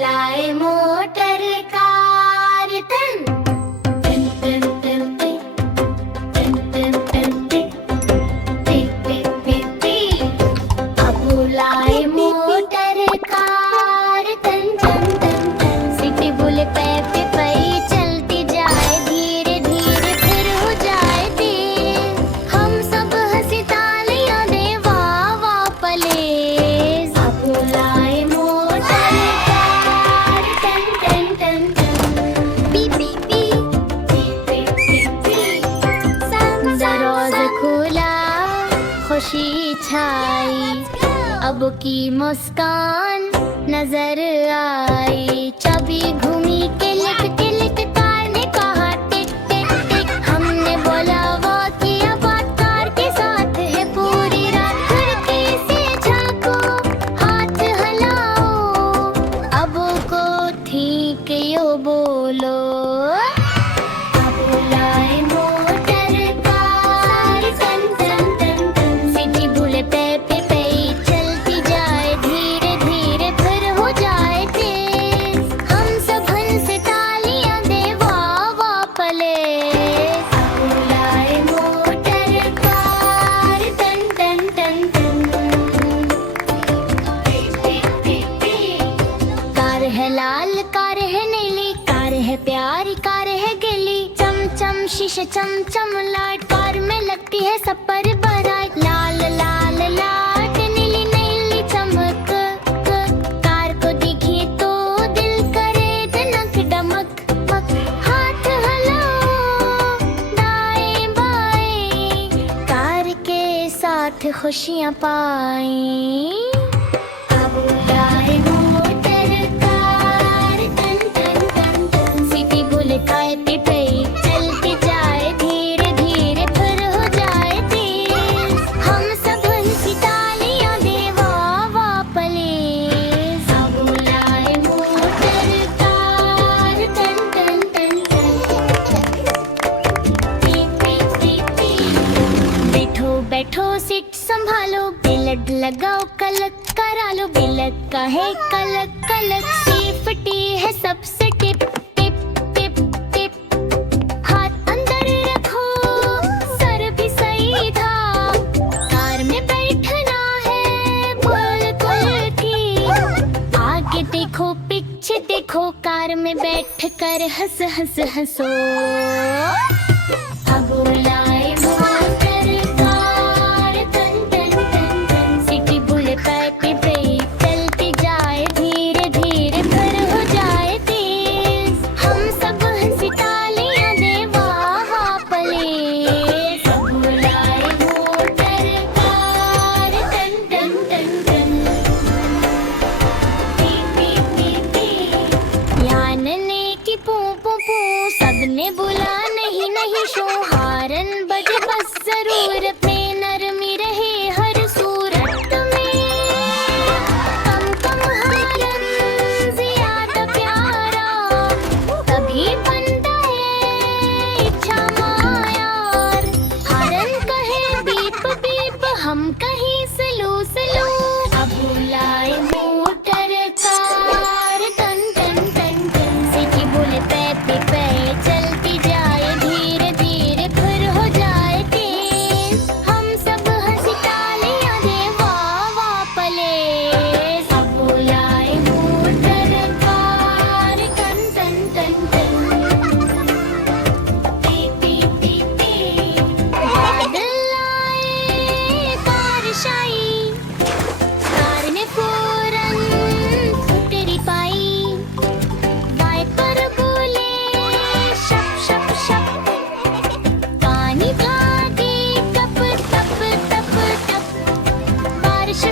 लाए motor car तन तन तन तन तन तन तन तन अबू लाए मोटर कार तन तन तन तन सिटी बुले पे चलती जाए धीरे धीरे फिर हो जाए तेज हम सब हंसी तालियां दे वाह वाह पले अबू लाए मोटर कार तन तन तन तन P P P P P P दरवाजा खुला खुशी छाई अब की मुस्कान नजर आई चाबी घूमी किलिक कार ने कहा टिक टिक टिक हमने बोला वो किया बात कार के साथ है पूरी रात खिड़की से झांको हाथ हिलाओ अब को ठीक यो बोलो अब लाए मोटर कार तन तन तन तन सिटी भूले पे चलती जाए धीरे धीरे फिर हो जाए तेज हम सब हंसे तालियां दे वाह वाह पले अब लाए मोटर कार तन तन तन तन कार है लाल कार है नीली कार है प्यारी कार है गली चम चम शीशे चम चम लाइट कार में लगती है सब पर बारात लाल लाल लाट नीली नीली चमक कार को देखिए तो दिल करे धनक डमक हाथ हिलाओ दाएं बाएं कार के साथ खुशियां पाएं अब लाए मोटर कार तन तन तन तन सिटी बुले काय पे चलती जाए धीरे धीरे फिर हो जाए तेज हम सब हंसी तालियां दे वाह वाह पले अब लाए मोटर कार तन तन तन तन बैठो बैठो सीट संभालो बिलट लगाओ कलक करा लो बिलट का है कलक कलक सेफ्टी है सबसे टिप टिप टिप टिप हाथ अंदर रखो सर भी सही था कार में बैठना है बिल्कुल ठीक आगे देखो पीछे देखो कार में बैठ कर हंस हंस हंसो अब लाए मोटर कार तन तन तन तन सिटी बुले पे चलती जाए धीरे धीरे फिर हो जाए तेज हम सब हंसी तालियां दे वाह वाह पले अब लाए मोटर कार तन तन तन तन पी पी पी पी यान ने की पू पू पू सबने बोला नहीं नहीं शो हारन बजे बस जरूरत में नरमी रहे हर सूरत में कम कम हारन ज्यादा प्यारा तभी बनता है इच्छा मायार हारन कहे बीप बीप हम कहीं स्लो स्लो अब लाए मोटर कार तन तन तन तन सिटी बोले पे चलती जाए धीरे धीरे फिर हो जाए तेज हम सब हंसी तालियां दे वाह वाह पले अब लाए मोटर कार तन तन तन तन पी पी पी पी बादल आए बारिशाई कार ने फौरन तेरी पाई वाइपर बोले शप शप शप पानी भागे टप टप टप टप बारिश